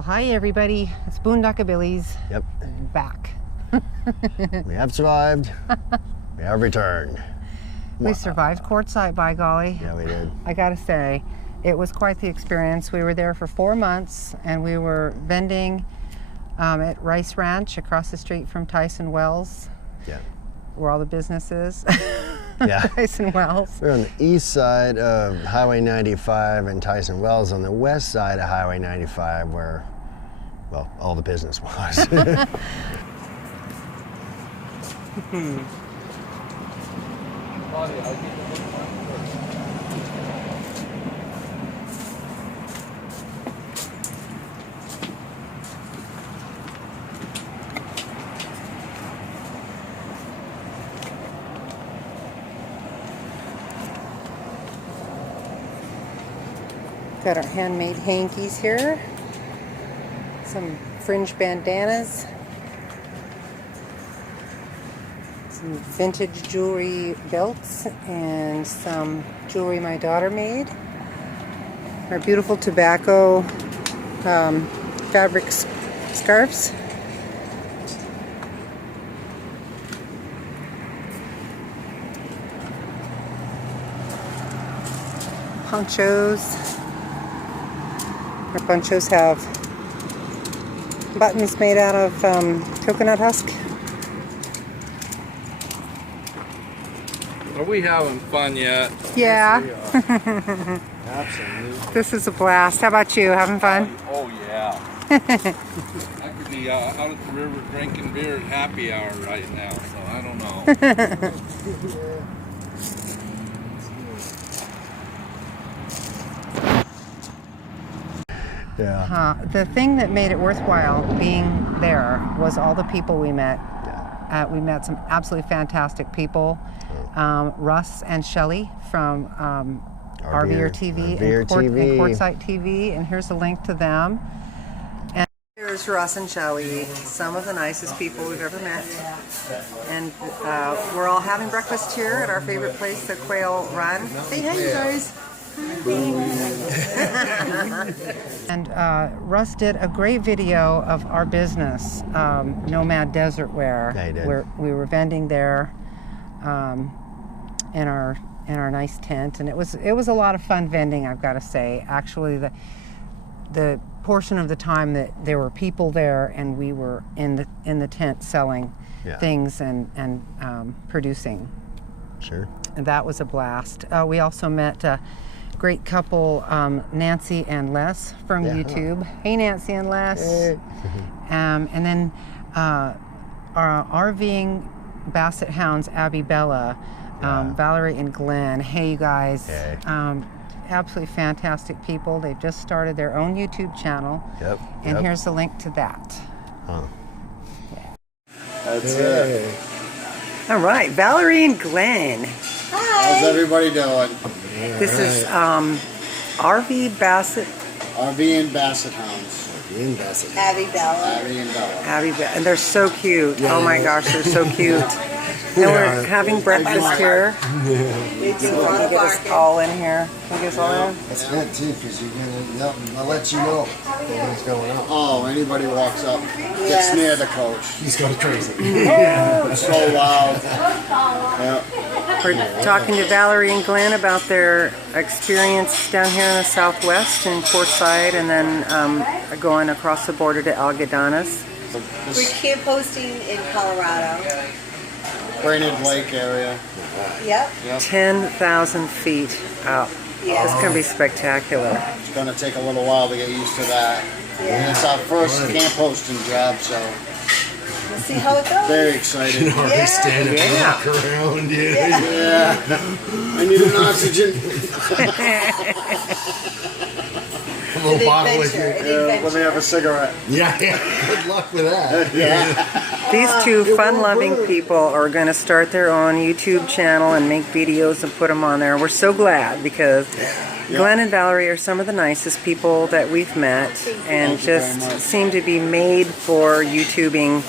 Well, hi everybody. It's Boondockabillies. Yep. Back. We have survived. We have returned. We survived Quartzsite, by golly. Yeah, we did. I gotta say, it was quite the experience. We were there for 4 months, and we were vending at Rice Ranch across the street from Tyson Wells. Yeah. Where all the business is. Yeah. Tyson Wells. We're on the east side of Highway 95 and Tyson Wells on the west side of Highway 95 where, well, all the business was. Got our handmade hankies here. Some fringe bandanas. Some vintage jewelry belts and some jewelry my daughter made. Our beautiful tobacco fabric scarves. Ponchos. Our ponchos have buttons made out of coconut husk. Are we having fun yet? Yeah. Absolutely. This is a blast. How about you? Having fun? Oh yeah. I could be out at the river drinking beer at happy hour right now, so I don't know. Yeah. The thing that made it worthwhile being there was all the people we met. We met some absolutely fantastic people. Russ and Shelly from RVR TV and Quartzsite TV, and here's a link to them. And here's Russ and Shelly, some of the nicest people we've ever met. And we're all having breakfast here at our favorite place, the Quail Run. Say hi, you guys. And Russ did a great video of our business, Nomad Desert Wear. Yeah, he did. Where we were vending there in our nice tent, and it was a lot of fun vending, I've got to say. Actually, the portion of the time that there were people there and we were in the tent selling things and producing. Sure. And that was a blast. We also met great couple, Nancy and Les from YouTube. Hey, Nancy and Les. Hey. And then our RVing Basset Hounds, Abby Bella, Valerie and Glenn. Hey, you guys. Hey. Absolutely fantastic people. They've just started their own YouTube channel. Yep. And here's the link to that. Huh. Yeah. That's it. All right, Valerie and Glenn. How's everybody doing? This is RV Basset. RV and Basset Hounds. Being Basset. Abby Bella. Abby and Bella. Abby, and they're so cute. Oh my gosh, they're so cute. And we're having breakfast here. We do a Can lot you of get us barking. all in here? Can you get us all in? That's good too, because you're gonna. I'll let you know what's going on. Oh, anybody walks up, gets near the coach. He's going crazy. It's so loud. Yeah. We're talking to Valerie and Glenn about their experience down here in the Southwest in Quartzsite, and then going across the border to Algodones. We're camp hosting in Colorado. Brainerd Lake area. Yep. 10,000 feet up. Yeah. It's going to be spectacular. It's going to take a little while to get used to that. Yeah. And it's our first camp hosting job, so We'll see how it goes. very excited. Yeah. Stand Yeah. and walk around, dude. Yeah. I need an oxygen. A little bottle with you. Let me have a cigarette. Yeah. Good luck with that. Yeah. These two fun-loving people are going to start their own YouTube channel and make videos and put them on there. We're so glad because Glenn and Valerie are some of the nicest people that we've met and just seem to be made for YouTubing.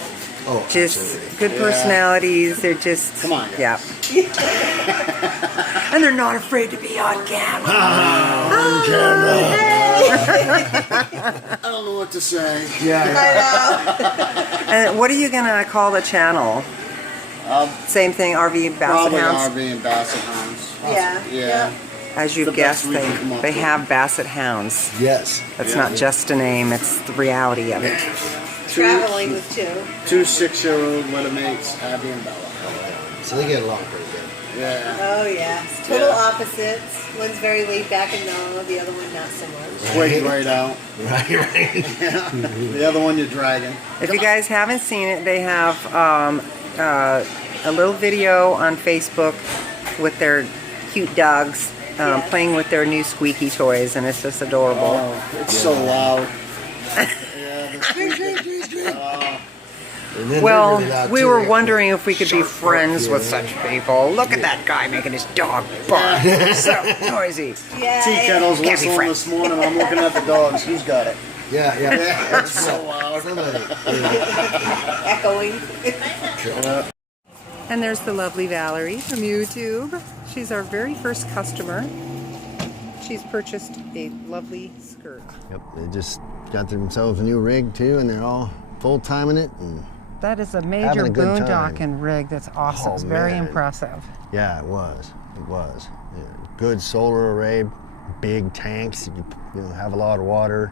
Oh, just absolutely. good personalities. They're just, Come on, yeah. And they're not afraid to be on camera. On camera. I don't know what to say. Yeah. And what are you gonna call the channel? Same thing, RV Basset Probably Hounds. RV and Basset Hounds. Yeah. Yeah. As you the guessed, best we can come up they with. have Basset Hounds. Yes. That's not just a name; it's the reality of it. Traveling with two. 2 6-year-old little mates, Abby and Bella. So they get along pretty good. Yeah. Oh yes. Total Yeah. opposites. One's very laid back and mellow. The other one not so much. Twig right out. Right. Yeah. The other one you're dragging. If you guys haven't seen it, they have a little video on Facebook with their cute dogs Yeah. playing with their new squeaky toys, and it's just adorable. Oh, it's so loud. And then Well, they're really loud, we too. were wondering if we could be Sharp friends bark, with yeah. such people. Look at that guy making his dog bark. So noisy. Yeah. Tea kettles Can't be whistling friends. this morning. I'm looking at the dogs. Who's got it? Yeah. It's so loud. Echoing. And there's the lovely Valerie from YouTube. She's our very first customer. She's purchased a lovely skirt. Yep. They just got themselves a new rig too, and they're all full time in it. And That is a major Having a good time. boondocking rig that's awesome. Oh, It's very man. impressive. yeah, it was. It was. Yeah, good solar array, big tanks. You know, have a lot of water.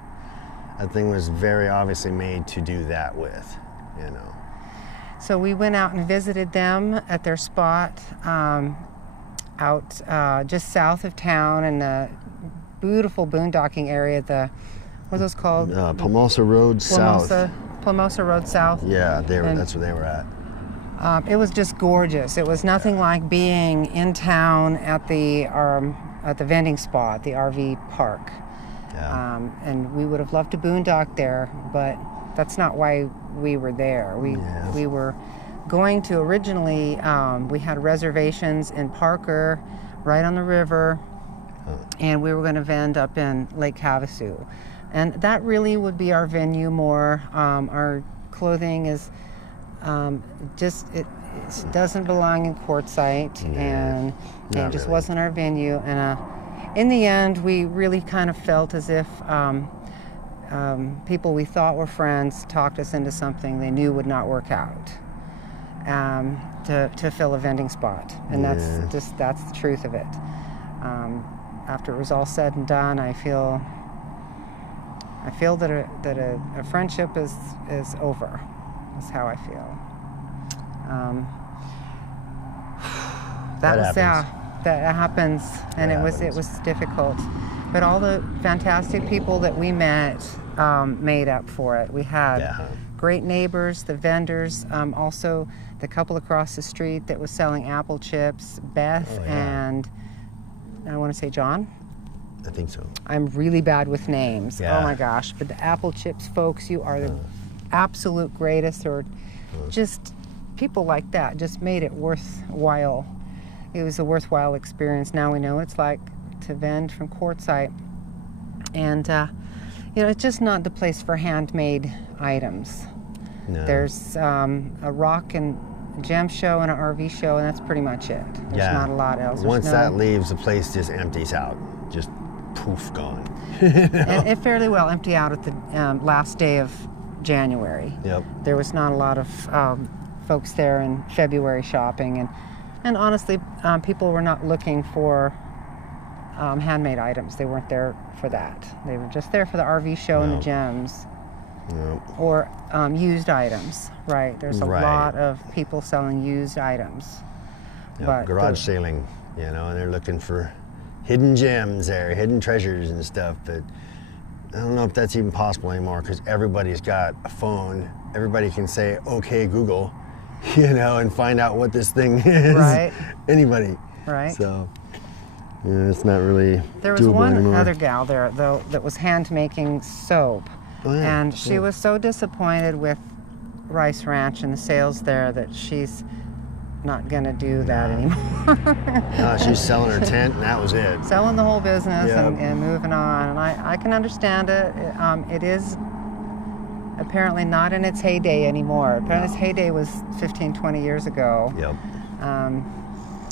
That thing was very obviously made to do that with. You know. So we went out and visited them at their spot out just south of town in the beautiful boondocking area. What are those called? Palmosa Road South. Plumosa Road South. Yeah, And- that's where they were at. It was just gorgeous. It was nothing like being in town at the vending spot, the RV park. Yeah. And we would have loved to boondock there, but that's not why we were there. Yeah. We were going to originally, we had reservations in Parker, right on the river, and we were going to vend up in Lake Havasu. And that really would be our venue more. Our clothing is it doesn't belong in Quartzsite, and not it just really. wasn't our venue. And in the end, we really kind of felt as if people we thought were friends talked us into something they knew would not work out to fill a vending spot, and that's the truth of it. After it was all said and done, I feel that a friendship is over. That's how I feel. That happens, and it was difficult. But all the fantastic people that we met made up for it. We had great neighbors, the vendors, also the couple across the street that was selling apple chips, Beth and I want to say John. I think so. I'm really bad with names. Yeah. Oh my gosh. But the apple chips folks, you are the absolute greatest, or just people like that just made it worthwhile. It was a worthwhile experience. Now we know what it's like to vend from Quartzsite. And, it's just not the place for handmade items. No. There's a rock and gem show and an RV show, and that's pretty much it. There's not a lot else. There's Once no- that leaves, the place just empties out. Just poof, gone. And it fairly well emptied out at the last day of January. Yep. There was not a lot of folks there in February shopping, and honestly, people were not looking for handmade items. They weren't there for that. They were just there for the RV show and the gems, or used items. Right? There's a lot of people selling used items. Yep, But garage sailing, and they're looking for hidden gems there, hidden treasures and stuff. But I don't know if that's even possible anymore, because everybody's got a phone. Everybody can say, "Okay, Google," and find out what this thing is. Right. Anybody. Right. So it's not really There was doable one anymore. other gal there, though, that was hand making soap. Oh, yeah. And she was so disappointed with Rice Ranch and the sales there that she's not going to do that anymore. No, she's selling her tent, and that was it. Selling the whole business Yep. and moving on. And I can understand it. It is apparently not in its heyday anymore. Apparently its heyday was 15, 20 years ago. Yep.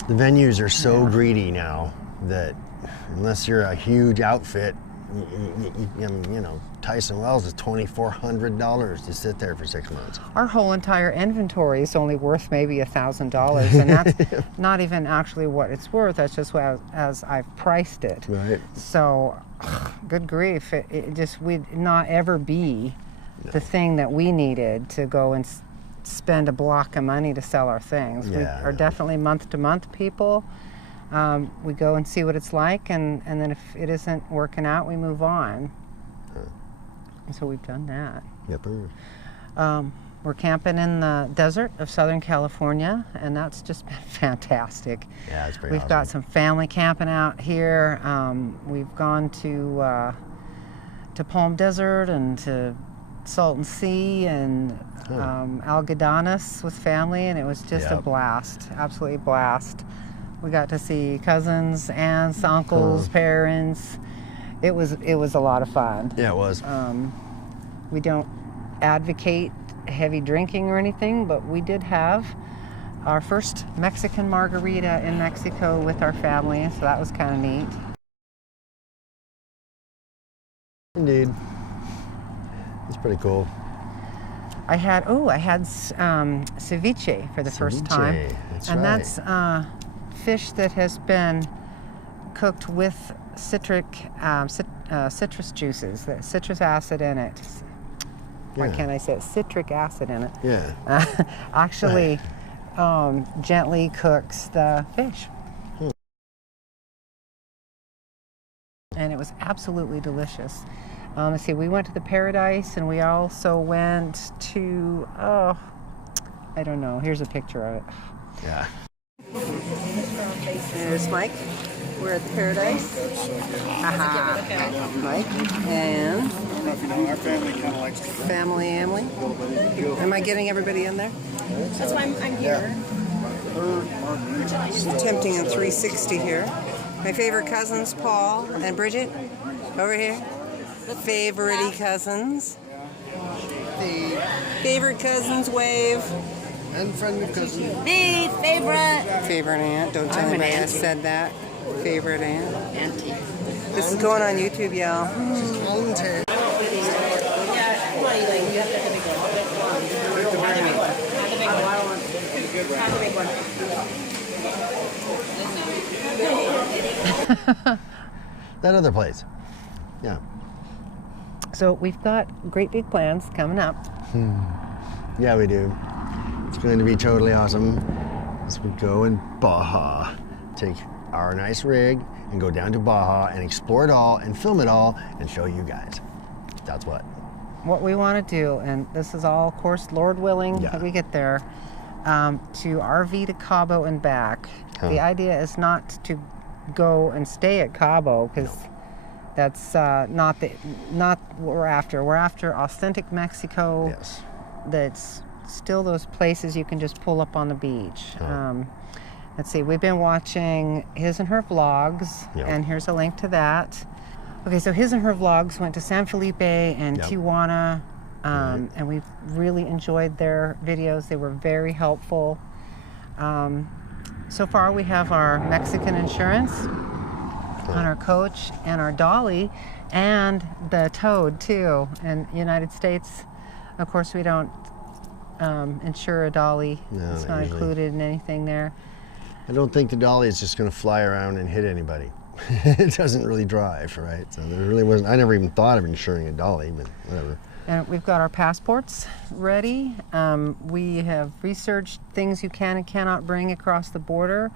The venues are so greedy now that unless you're a huge outfit, I mean, you know, Tyson Wells is $2,400 to sit there for 6 months. Our whole entire inventory is only worth maybe $1,000, and that's not even actually what it's worth. That's just as I've priced it. Right. So, good grief, it just would not ever be the thing that we needed to go and spend a block of money to sell our things. Yeah, We are definitely month-to-month people. We go and see what it's like, and then if it isn't working out, we move on. And so we've done that. Yep. We're camping in the desert of Southern California, and that's just been fantastic. Yeah, it's pretty We've awesome. got some family camping out here. We've gone to Palm Desert and to Salton Sea and Algodones with family, and it was just a blast, absolutely a blast. We got to see cousins, aunts, uncles, parents. It was a lot of fun. Yeah, it was. We don't advocate heavy drinking or anything, but we did have our first Mexican margarita in Mexico with our family, so that was kind of neat. Indeed. It's pretty cool. I had ceviche for the first time. That's and right. that's fish that has been cooked with citrus juices, the citrus acid in it. Why can't I say it? Citric acid in it. Yeah. Actually gently cooks the fish. And it was absolutely delicious. Let's see, we went to the Paradise, and we also went to, I don't know, here's a picture of it. Yeah. There's Mike. We're at the Paradise. Aha. Mike and Our family kind of likes to family Emily. Am I getting everybody in there? That's why I'm here. Attempting a 360 here. My favorite cousins, Paul and Bridget, over here. Favorite cousins. Favorite cousins, wave. And friendly cousin. The favorite. Favorite aunt. Don't tell anybody I said that. Favorite aunt. Auntie. This is going on YouTube, y'all. Voluntary. That other place. Yeah. So we've got great big plans coming up. Yeah, we do. It's going to be totally awesome as we go in Baja. Take our nice rig and go down to Baja and explore it all and film it all and show you guys. That's what. What we want to do, and this is all, of course, Lord willing, Yeah. that we get there, to RV to Cabo and back. The idea is not to go and stay at Cabo, because that's not what we're after. We're after authentic Mexico. Yes. That's still those places you can just pull up on the beach. Let's see, we've been watching his and her vlogs, and here's a link to that. Okay, so his and her vlogs went to San Felipe and Tijuana, and we've really enjoyed their videos. They were very helpful. So far we have our Mexican insurance on our coach and our dolly and the toad too. In the United States, of course, we don't insure a dolly. No, it's not not usually. included in anything there. I don't think the dolly is just going to fly around and hit anybody. It doesn't really drive, right? So there really wasn't. I never even thought of insuring a dolly, but whatever. And we've got our passports ready. We have researched things you can and cannot bring across the border.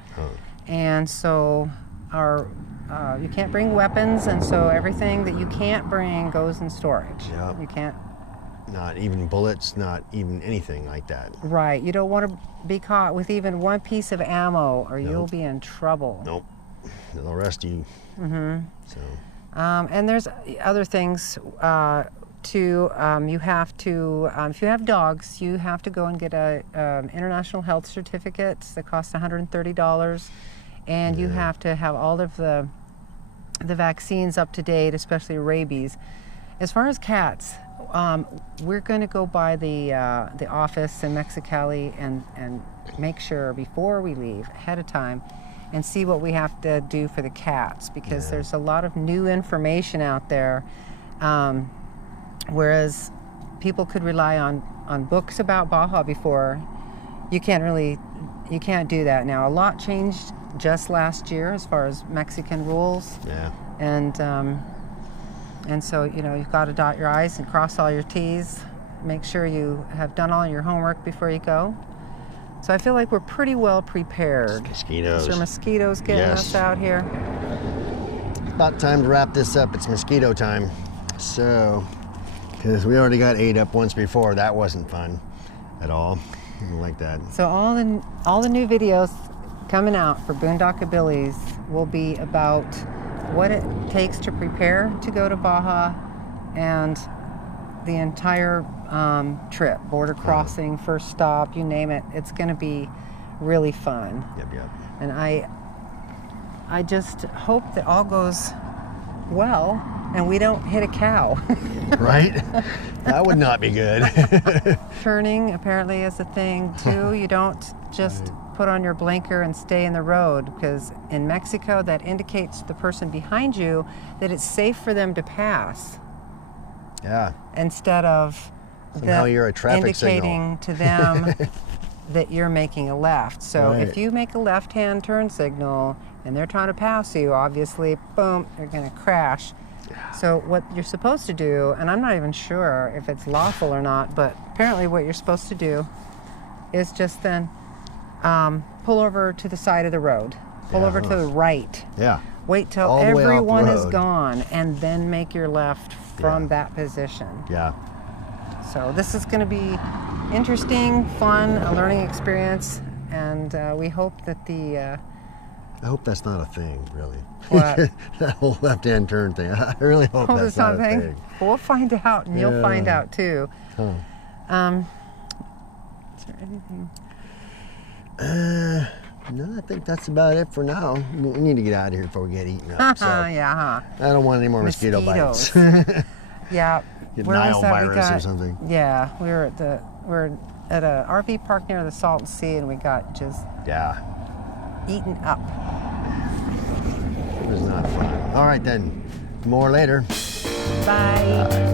And so you can't bring weapons, and so everything that you can't bring goes in storage. Yep. You can't. Not even bullets, not even anything like that. Right. You don't want to be caught with even one piece of ammo, or you'll Nope. be in trouble. Nope. They'll arrest you. So. And there's other things too. You have to, if you have dogs, you have to go and get a international health certificate that costs $130, and you have to have all of the vaccines up to date, especially rabies. As far as cats, we're going to go by the office in Mexicali and make sure before we leave ahead of time and see what we have to do for the cats, because Yeah. there's a lot of new information out there. Whereas people could rely on books about Baja before, you can't do that now. A lot changed just last year as far as Mexican rules. Yeah. And so, you know, you've got to dot your I's and cross all your T's. Make sure you have done all your homework before you go. So I feel like we're pretty well prepared. Mosquitoes. Is there mosquitoes getting Yes. us out here? About time to wrap this up. It's mosquito time. So, because we already got 8 up once before. That wasn't fun at all. I didn't like that. So all the new videos coming out for Boondockabillies will be about what it takes to prepare to go to Baja, and the entire trip, border crossing, first stop, you name it. It's going to be really fun. Yep. And I just hope that all goes well and we don't hit a cow. Right? That would not be good. Turning apparently is a thing too. You don't just put on your blinker and stay in the road, because in Mexico that indicates to the person behind you that it's safe for them to pass, Yeah. instead of Somehow you're a traffic indicating to them that you're making a left. So Right. if you make a left-hand turn signal and they're trying to pass you, obviously, boom, they're going to crash. So what you're supposed to do, and I'm not even sure if it's lawful or not, but apparently what you're supposed to do is just then pull over to the side of the road. Pull over to the right. Yeah. Wait till All the way off the everyone is road. gone, and then make your left from Yeah. that position. Yeah. So this is going to be interesting, fun, a learning experience, and we hope that the I hope that's not a thing, really. What? That whole left-hand turn thing. I really hope oh, that's there's not a something. thing. We'll find out, and you'll find Yeah. out too. Huh. Is there anything? No, I think that's about it for now. We need to get out of here before we get eaten up. So Yeah, huh? I don't want any more mosquito bites. Yeah. Get Where was Nile that we virus or got? something. Yeah, we're at a RV park near the Salton Sea, and we got just Yeah, eaten up. it was not fun. All right then, more later. Bye.